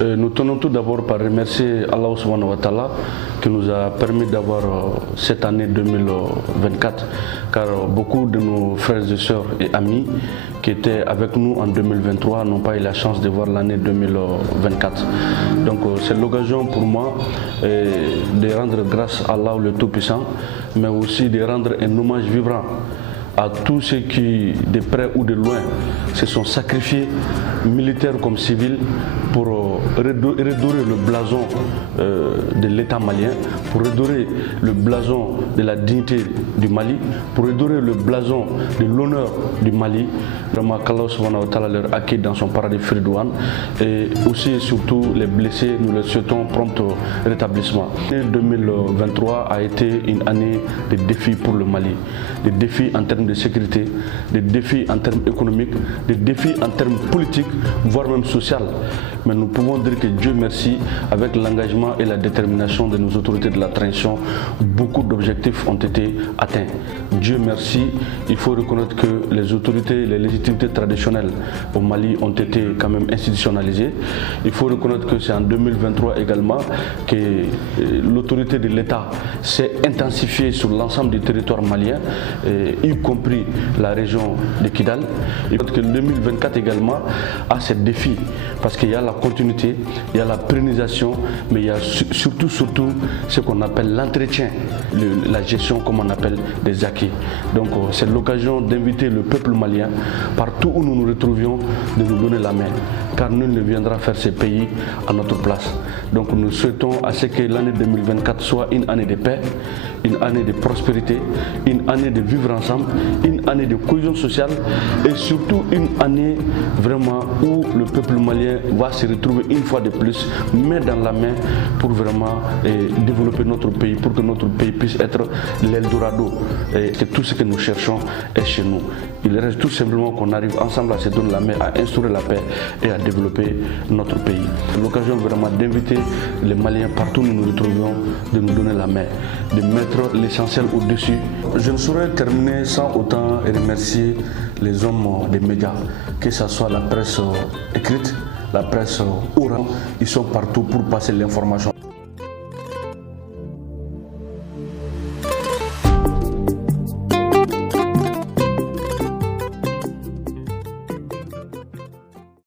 Nous tenons tout d'abord par remercier Allah subhanahu wa ta'ala qui nous a permis d'avoir cette année 2024, car beaucoup de nos frères et sœurs et amis qui étaient avec nous en 2023 n'ont pas eu la chance de voir l'année 2024. Donc c'est l'occasion pour moi de rendre grâce à Allah le Tout-Puissant, mais aussi de rendre un hommage vibrant à tous ceux qui, de près ou de loin, se sont sacrifiés, militaires comme civils, pour redorer le blason de l'État malien, pour redorer le blason de la dignité du Mali, pour redorer le blason de l'honneur du Mali. Vraiment, qu'Allah subhanahu wa ta'ala leur accueille dans son paradis Firdouane. Et aussi et surtout les blessés, nous leur souhaitons prompt rétablissement. L'année 2023 a été une année de défis pour le Mali, des défis en termes de sécurité, des défis en termes économiques, des défis en termes politiques, voire même social. Mais nous pouvons dire que Dieu merci, avec l'engagement et la détermination de nos autorités de la transition, beaucoup d'objectifs ont été atteints. Dieu merci, il faut reconnaître que les autorités, les légitimités traditionnelles au Mali ont été quand même institutionnalisées. Il faut reconnaître que c'est en 2023 également que l'autorité de l'État s'est intensifiée sur l'ensemble du territoire malien, y compris la région de Kidal. Et que 2024 également a ses défis, parce qu'il y a la continuité, il y a la pérennisation, mais il y a surtout ce qu'on appelle l'entretien, la gestion, comme on appelle, des acquis. Donc c'est l'occasion d'inviter le peuple malien, partout où nous nous retrouvions, de nous donner la main, car nul ne viendra faire ce pays à notre place. Donc nous souhaitons à ce que l'année 2024 soit une année de paix, une année de prospérité, une année de vivre ensemble, une année de cohésion sociale et surtout une année vraiment où le peuple malien va se retrouver une fois de plus main dans la main pour vraiment développer notre pays, pour que notre pays puisse être l'Eldorado et que tout ce que nous cherchons est chez nous. Il reste tout simplement qu'on arrive ensemble à se donner la main, à instaurer la paix et à développer notre pays. C'est l'occasion vraiment d'inviter les Maliens partout où nous nous retrouvions, de nous donner la main, de mettre l'essentiel au-dessus. Je ne saurais terminer sans autant remercier les hommes des médias, que ce soit la presse écrite, la presse orale, ils sont partout pour passer l'information.